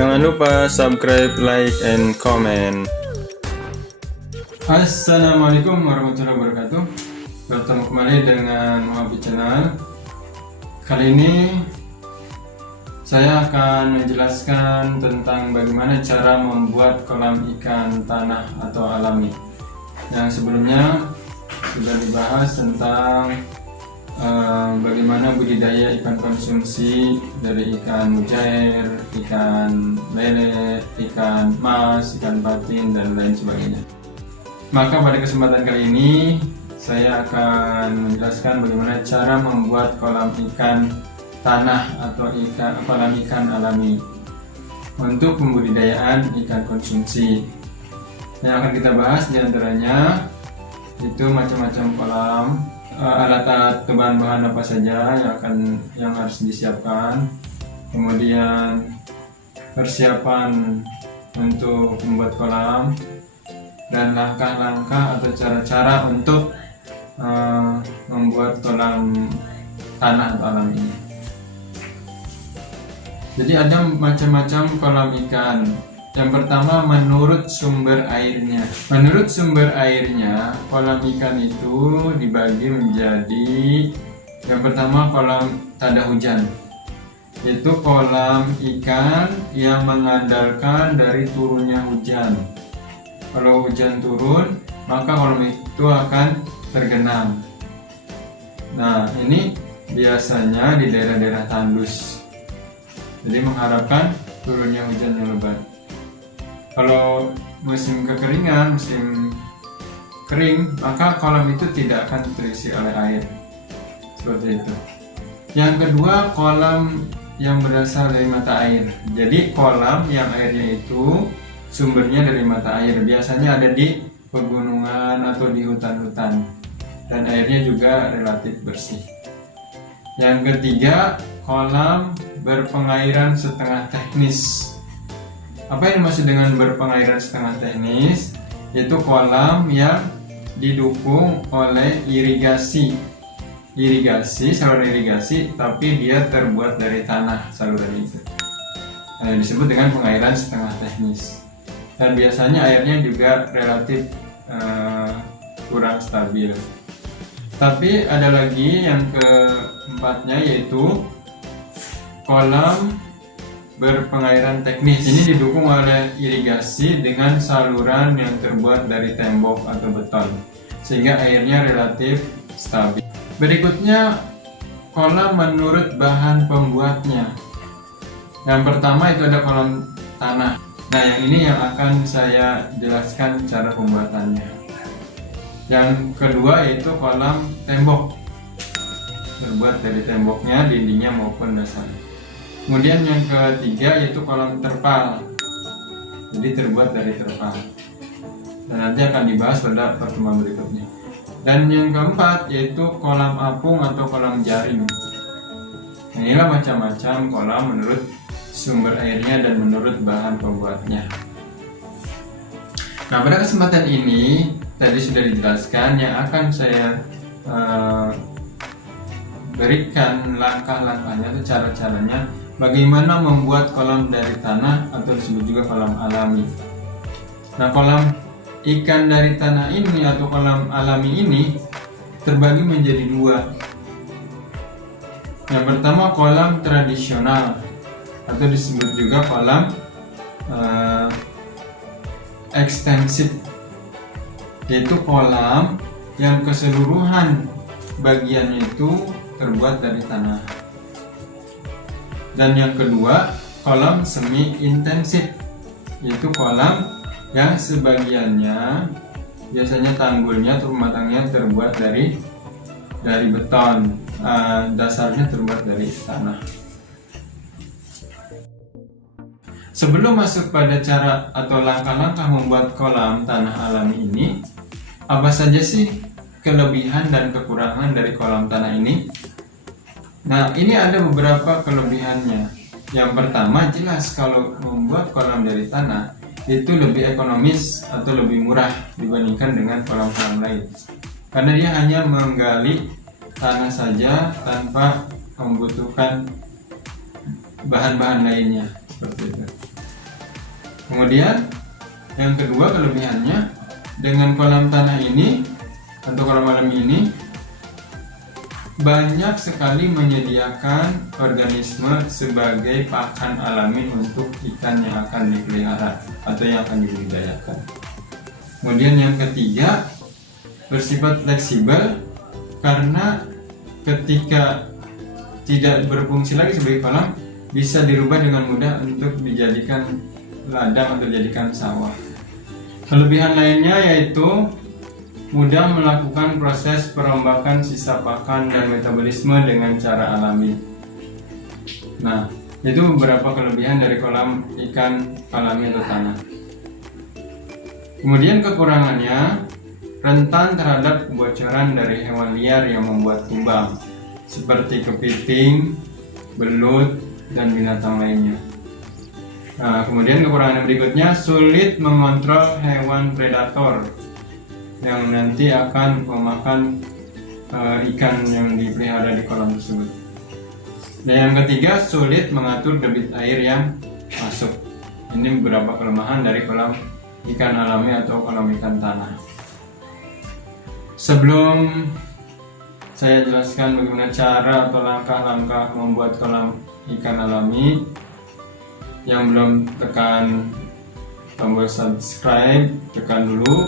Jangan lupa subscribe, like, and comment. Assalamualaikum warahmatullahi wabarakatuh. Bertemu kembali dengan Muhabi Channel. Kali ini saya akan menjelaskan tentang bagaimana cara membuat kolam ikan tanah atau alami. Yang sebelumnya sudah dibahas tentang bagaimana budidaya ikan konsumsi dari ikan mujair, ikan lele, ikan mas, ikan patin, dan lain sebagainya. Maka pada kesempatan kali ini saya akan menjelaskan bagaimana cara membuat kolam ikan tanah atau kolam ikan alami untuk pembudidayaan ikan konsumsi. Yang akan kita bahas diantaranya itu macam-macam kolam, alat-alat bahan-bahan apa saja yang harus disiapkan, kemudian persiapan untuk membuat kolam, dan langkah-langkah atau cara-cara untuk membuat kolam tanah atau alami ini. Jadi ada macam-macam kolam ikan. Yang pertama, menurut sumber airnya. Menurut sumber airnya, kolam ikan itu dibagi menjadi yang pertama kolam tanda hujan. Itu kolam ikan yang mengandalkan dari turunnya hujan. Kalau hujan turun, maka kolam itu akan tergenang. Nah, ini biasanya di daerah-daerah tandus. Jadi mengharapkan turunnya hujan yang lebat. Kalau musim kekeringan, musim kering, maka kolam itu tidak akan terisi oleh air. Seperti itu. Yang kedua, kolam yang berasal dari mata air. Jadi kolam yang airnya itu sumbernya dari mata air. Biasanya ada di pegunungan atau di hutan-hutan. Dan airnya juga relatif bersih. Yang ketiga, kolam berpengairan setengah teknis. Apa yang dimaksud dengan berpengairan setengah teknis? Yaitu kolam yang didukung oleh saluran irigasi, tapi dia terbuat dari tanah saluran itu. Disebut dengan pengairan setengah teknis. Dan biasanya airnya juga relatif kurang stabil. Tapi ada lagi yang keempatnya, yaitu kolam berpengairan teknis. Ini didukung oleh irigasi dengan saluran yang terbuat dari tembok atau beton, sehingga airnya relatif stabil. Berikutnya, kolam menurut bahan pembuatnya. Yang pertama itu ada kolam tanah. Nah, yang ini yang akan saya jelaskan cara pembuatannya. Yang kedua yaitu kolam tembok, terbuat dari temboknya, dindingnya maupun dasarnya. Kemudian yang ketiga yaitu kolam terpal, jadi terbuat dari terpal, dan nanti akan dibahas pada pertemuan berikutnya. Dan yang keempat yaitu kolam apung atau kolam jaring. Nah, inilah macam-macam kolam menurut sumber airnya dan menurut bahan pembuatnya. Nah, pada kesempatan ini tadi sudah dijelaskan, yang akan saya berikan langkah-langkahnya atau cara-caranya bagaimana membuat kolam dari tanah atau disebut juga kolam alami. Nah, kolam ikan dari tanah ini atau kolam alami ini terbagi menjadi dua. Yang pertama kolam tradisional atau disebut juga kolam ekstensif, yaitu kolam yang keseluruhan bagiannya itu terbuat dari tanah. Dan yang kedua, kolam semi intensif, yaitu kolam yang sebagiannya biasanya tanggulnya atau pematangnya terbuat dari beton, dasarnya terbuat dari tanah. Sebelum masuk pada cara atau langkah-langkah membuat kolam tanah alami ini, apa saja sih kelebihan dan kekurangan dari kolam tanah ini? Nah, ini ada beberapa kelebihannya. Yang pertama, jelas kalau membuat kolam dari tanah itu lebih ekonomis atau lebih murah dibandingkan dengan kolam-kolam lain. Karena dia hanya menggali tanah saja tanpa membutuhkan bahan-bahan lainnya, seperti itu. Kemudian yang kedua kelebihannya, dengan kolam tanah ini atau kolam alami ini banyak sekali menyediakan organisme sebagai pakan alami untuk ikan yang akan dipelihara atau yang akan dibudidayakan. Kemudian yang ketiga, bersifat fleksibel karena ketika tidak berfungsi lagi sebagai kolam, bisa dirubah dengan mudah untuk dijadikan ladang atau dijadikan sawah. Kelebihan lainnya yaitu mudah melakukan proses perombakan sisa pakan dan metabolisme dengan cara alami. Nah, itu beberapa kelebihan dari kolam ikan alami atau tanah. Kemudian kekurangannya, rentan terhadap kebocoran dari hewan liar yang membuat tumbang, seperti kepiting, belut, dan binatang lainnya. Nah, kemudian kekurangan berikutnya, sulit mengontrol hewan predator yang nanti akan memakan ikan yang dipelihara di kolam tersebut. Dan yang ketiga, sulit mengatur debit air yang masuk. Ini beberapa kelemahan dari kolam ikan alami atau kolam ikan tanah. Sebelum saya jelaskan bagaimana cara atau langkah-langkah membuat kolam ikan alami, yang belum tekan tombol subscribe, tekan dulu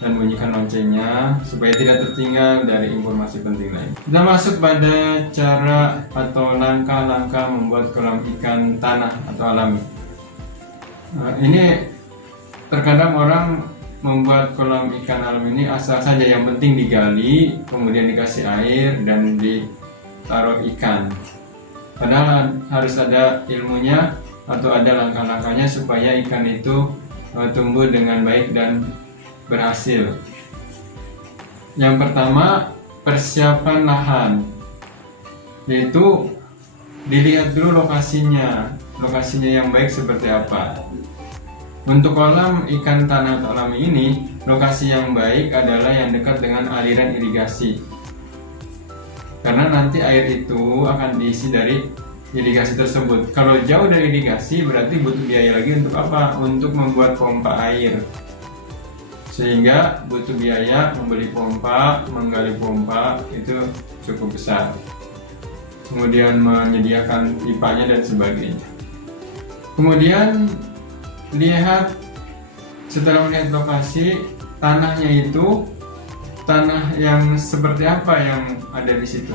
dan bunyikan loncengnya supaya tidak tertinggal dari informasi penting lain. Kita masuk pada cara atau langkah-langkah membuat kolam ikan tanah atau alami. Ini terkadang orang membuat kolam ikan alami ini asal saja, yang penting digali, kemudian dikasih air dan ditaruh ikan. Padahal harus ada ilmunya atau ada langkah-langkahnya supaya ikan itu tumbuh dengan baik dan berhasil. Yang pertama, persiapan lahan, yaitu dilihat dulu lokasinya yang baik seperti apa. Untuk kolam ikan tanah atau alami ini, lokasi yang baik adalah yang dekat dengan aliran irigasi, karena nanti air itu akan diisi dari irigasi tersebut. Kalau jauh dari irigasi berarti butuh biaya lagi untuk apa? Untuk membuat pompa air, sehingga butuh biaya membeli pompa, menggali pompa itu cukup besar, kemudian menyediakan pipanya dan sebagainya. Kemudian setelah melihat lokasi, tanahnya itu tanah yang seperti apa yang ada di situ.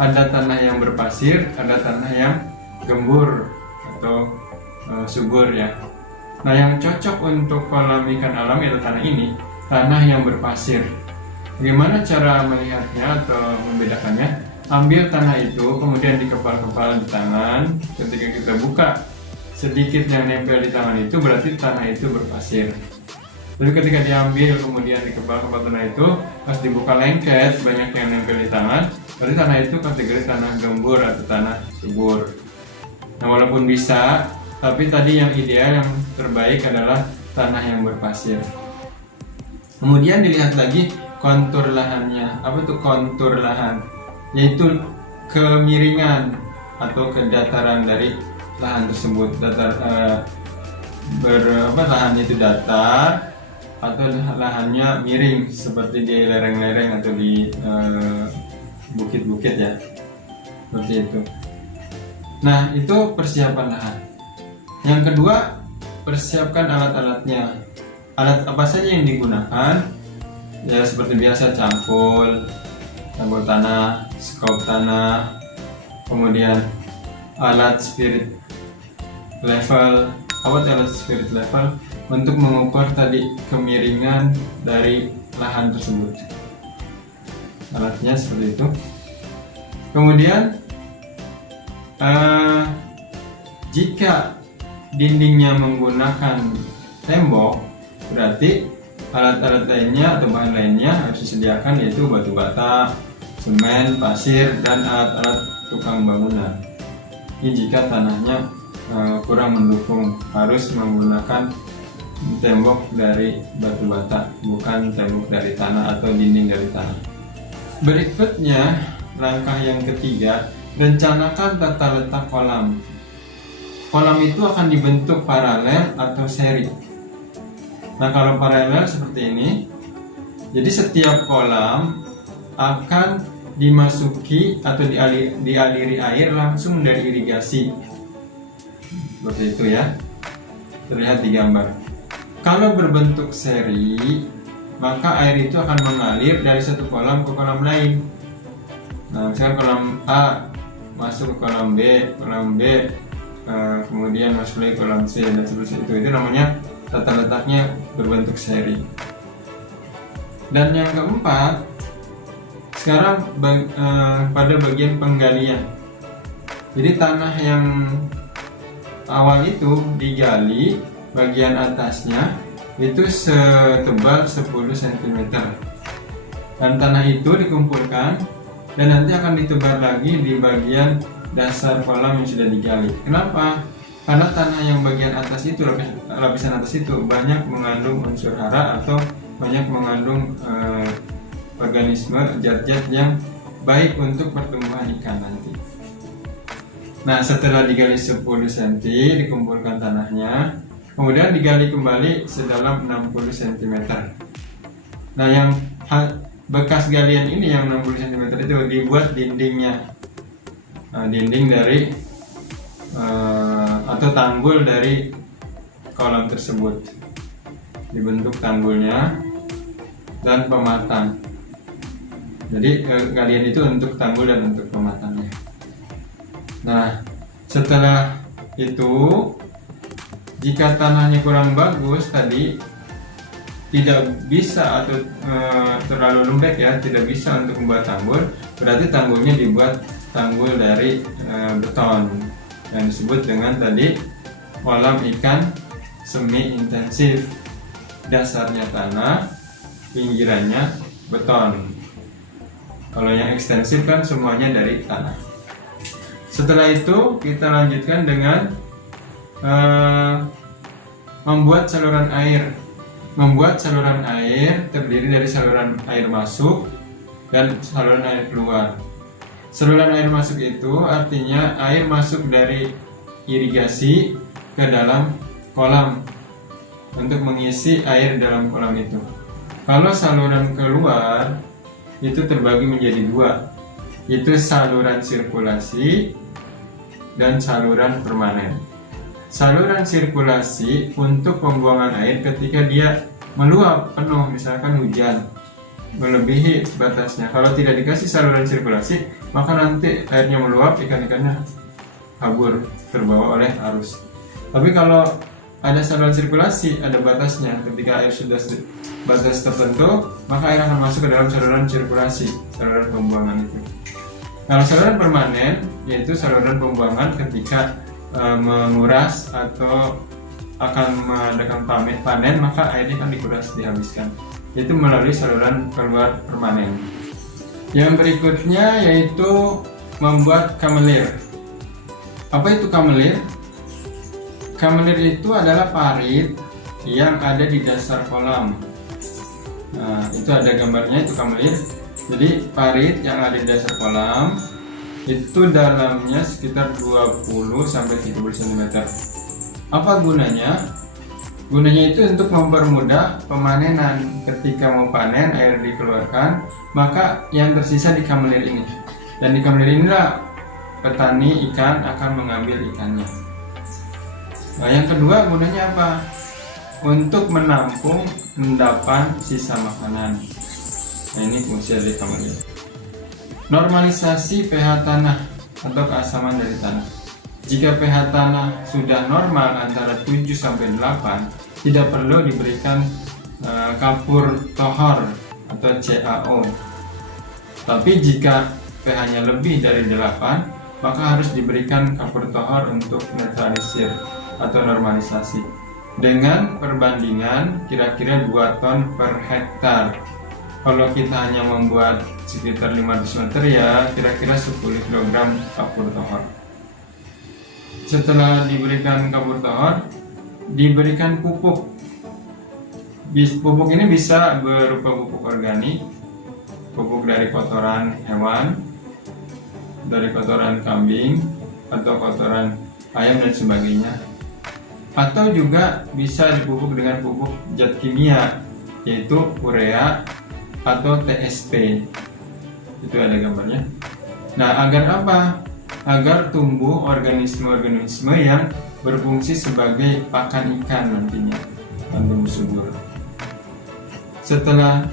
Ada tanah yang berpasir, ada tanah yang gembur atau subur ya. Nah, yang cocok untuk kolam ikan alami atau tanah ini, tanah yang berpasir. Bagaimana cara melihatnya atau membedakannya? Ambil tanah itu, kemudian dikepal-kepal di tangan. Ketika kita buka, sedikit yang nempel di tangan itu berarti tanah itu berpasir. Lalu ketika diambil kemudian dikepal-kepal tanah itu, pas dibuka lengket banyak yang nempel di tangan, berarti tanah itu kategori tanah gembur atau tanah subur. Nah, walaupun bisa, tapi tadi yang ideal, yang terbaik adalah tanah yang berpasir. Kemudian dilihat lagi kontur lahannya. Apa itu kontur lahan? Yaitu kemiringan atau kedataran dari lahan tersebut. Lahannya itu datar atau lahannya miring seperti di lereng-lereng atau di bukit-bukit ya, seperti itu. Nah, itu persiapan lahan. Yang kedua, persiapkan alat-alatnya. Alat apa saja yang digunakan? Ya, seperti biasa, cangkul tanah, skop tanah, kemudian alat spirit level. Apa itu alat spirit level? Untuk mengukur tadi kemiringan dari lahan tersebut. Alatnya seperti itu. Kemudian jika dindingnya menggunakan tembok, berarti alat-alat lainnya atau bahan lainnya harus disediakan, yaitu batu bata, semen, pasir, dan alat-alat tukang bangunan. Ini jika tanahnya kurang mendukung, harus menggunakan tembok dari batu bata, bukan tembok dari tanah atau dinding dari tanah. Berikutnya, langkah yang ketiga, rencanakan tata letak kolam. kolam itu akan dibentuk paralel atau seri. Nah, kalau paralel seperti ini, jadi setiap kolam akan dimasuki atau dialiri air langsung dari irigasi. Seperti itu ya, terlihat di gambar. Kalau berbentuk seri, maka air itu akan mengalir dari satu kolam ke kolam lain. Nah, misalnya kolam A masuk ke kolam B, kemudian masuk lagi kolam C dan seterusnya. Itu namanya tata letaknya berbentuk seri. Dan yang keempat, sekarang pada bagian penggalian. Jadi tanah yang awal itu digali, bagian atasnya itu setebal 10 cm. Dan tanah itu dikumpulkan dan nanti akan ditebar lagi di bagian dasar kolam yang sudah digali. Kenapa? Karena tanah yang bagian atas itu, lapisan atas itu banyak mengandung unsur hara atau banyak mengandung organisme, zat-zat yang baik untuk pertumbuhan ikan nanti. Nah, setelah digali 10 cm, dikumpulkan tanahnya, kemudian digali kembali sedalam 60 cm. Nah, yang bekas galian ini yang 60 cm itu dibuat dindingnya, dinding dari atau tanggul dari kolam tersebut. Dibentuk tanggulnya dan pematang. Jadi galian itu untuk tanggul dan untuk pematangnya. Nah, setelah itu, jika tanahnya kurang bagus tadi, tidak bisa atau terlalu lembek ya, tidak bisa untuk membuat tanggul, berarti tanggulnya dibuat tanggul dari beton yang disebut dengan tadi kolam ikan semi intensif. Dasarnya tanah, pinggirannya beton. Kalau yang ekstensif kan semuanya dari tanah. Setelah itu kita lanjutkan dengan membuat saluran air. Membuat saluran air terdiri dari saluran air masuk dan saluran air keluar. Saluran air masuk itu artinya air masuk dari irigasi ke dalam kolam untuk mengisi air dalam kolam itu. Kalau saluran keluar itu terbagi menjadi dua, yaitu saluran sirkulasi dan saluran permanen. Saluran sirkulasi untuk pembuangan air ketika dia meluap penuh, misalkan hujan melebihi batasnya. Kalau tidak dikasih saluran sirkulasi, maka nanti airnya meluap, ikan-ikannya kabur terbawa oleh arus. Tapi kalau ada saluran sirkulasi, ada batasnya. Ketika air sudah batas tertentu, maka air akan masuk ke dalam saluran sirkulasi, saluran pembuangan itu. Kalau saluran permanen, yaitu saluran pembuangan ketika menguras atau akan mengadakan panen, maka airnya akan dikuras, dihabiskan. Itu melalui saluran keluar permanen. Yang berikutnya yaitu membuat kamelir. Apa itu kamelir? Kamelir itu adalah parit yang ada di dasar kolam. Nah, itu ada gambarnya, itu kamelir. Jadi parit yang ada di dasar kolam itu dalamnya sekitar 20-30 cm. Apa gunanya? Gunanya itu untuk mempermudah pemanenan. Ketika mau panen, air dikeluarkan, maka yang tersisa di kamelir ini. Dan di kamelir inilah petani ikan akan mengambil ikannya. Nah, yang kedua gunanya apa? Untuk menampung endapan sisa makanan. Nah, ini fungsi dari kamelir. Normalisasi pH tanah atau keasaman dari tanah. Jika pH tanah sudah normal antara 7-8, tidak perlu diberikan kapur tohor atau CaO. Tapi jika pH-nya lebih dari 8, maka harus diberikan kapur tohor untuk netralisir atau normalisasi. Dengan perbandingan kira-kira 2 ton per hektar. Kalau kita hanya membuat sekitar 500 meter ya kira-kira 10 kg kapur tohor. Setelah diberikan kapur tohor, diberikan pupuk. Pupuk ini bisa berupa pupuk organik, pupuk dari kotoran hewan, dari kotoran kambing, atau kotoran ayam dan sebagainya. Atau juga bisa dipupuk dengan pupuk zat kimia, yaitu urea atau TSP. Itu ada gambarnya. Nah, agar apa? Agar tumbuh organisme-organisme yang berfungsi sebagai pakan ikan nantinya dan tumbuh subur. Setelah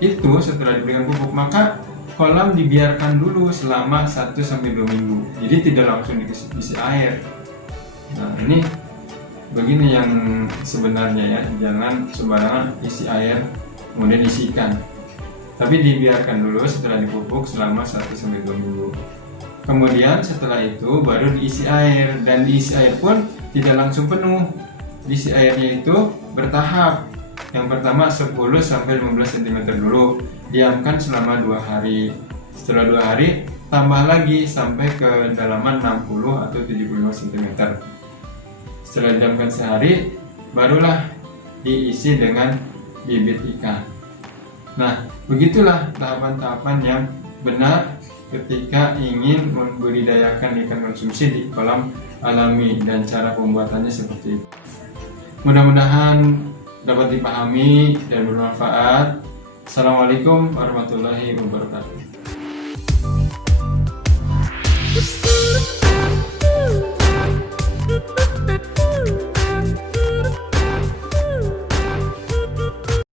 diberikan pupuk, maka kolam dibiarkan dulu selama 1-2 minggu. Jadi tidak langsung diisi air. Nah, ini begini yang sebenarnya ya, jangan sembarangan isi air kemudian isi ikan. Tapi dibiarkan dulu setelah dipupuk selama 1-2 minggu. Kemudian setelah itu baru diisi air, dan diisi air pun tidak langsung penuh. Diisi airnya itu bertahap. Yang pertama 10-15 cm dulu, diamkan selama 2 hari. Setelah 2 hari tambah lagi sampai ke kedalaman 60 atau 75 cm. Setelah diamkan sehari, barulah diisi dengan bibit ikan. Nah, begitulah tahapan-tahapan yang benar ketika ingin membudidayakan ikan konsumsi di kolam alami, dan cara pembuatannya seperti itu. Mudah-mudahan dapat dipahami dan bermanfaat. Assalamualaikum warahmatullahi wabarakatuh.